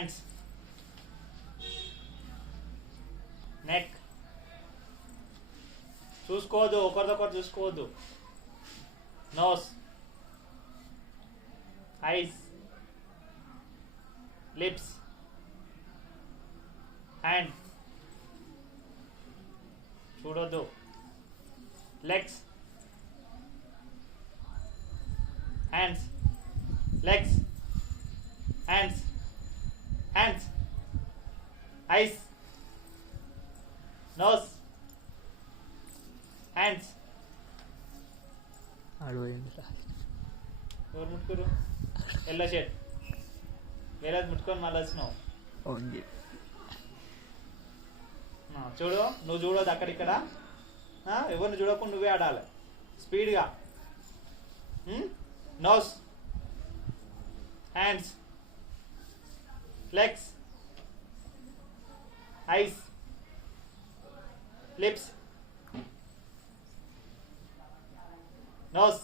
Hands, neck. చూసుకోవద్దు, ఒకరిదొకరు చూసుకోవద్దు. Nose, eyes, lips, hand. చూడొద్దు. Legs, hands, legs, hands, hands, eyes, nose, hands. ఎవరు ముట్టుకోరు? ఎల్లో షర్ట్ వేరేది ముట్టుకొని మళ్ళీ వచ్చినావు. చూడు, నువ్వు చూడదు అక్కడిక్కడ. ఎవరిని చూడకుండా నువ్వే ఆడాలి స్పీడ్గా. Nose, hands, legs, eyes, lips, nose,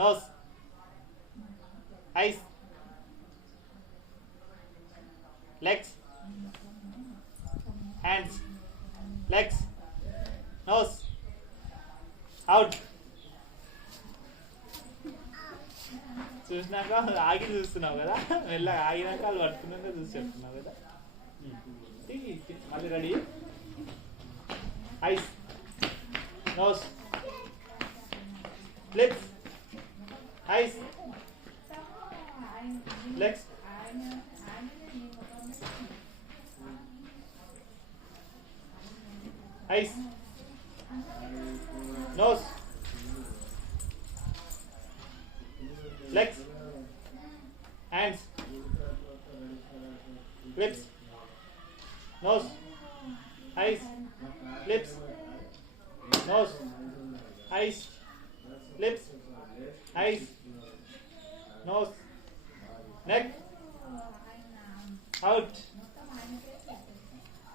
nose, eyes, legs, hands, legs, nose, out. చూసినాక ఆగి చూస్తున్నావు కదా, మెల్లగా ఆగినాక వాళ్ళు పట్టుకున్నాక చూసి చెప్తున్నావు కదా. మళ్ళీ ready. Eyes, nose, lips, eyes, legs, eyes, nose, legs, hands, lips, nose, eyes, lips, nose, eyes, lips, eyes, nose, neck, out.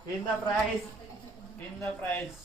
Win the prize. Win the prize.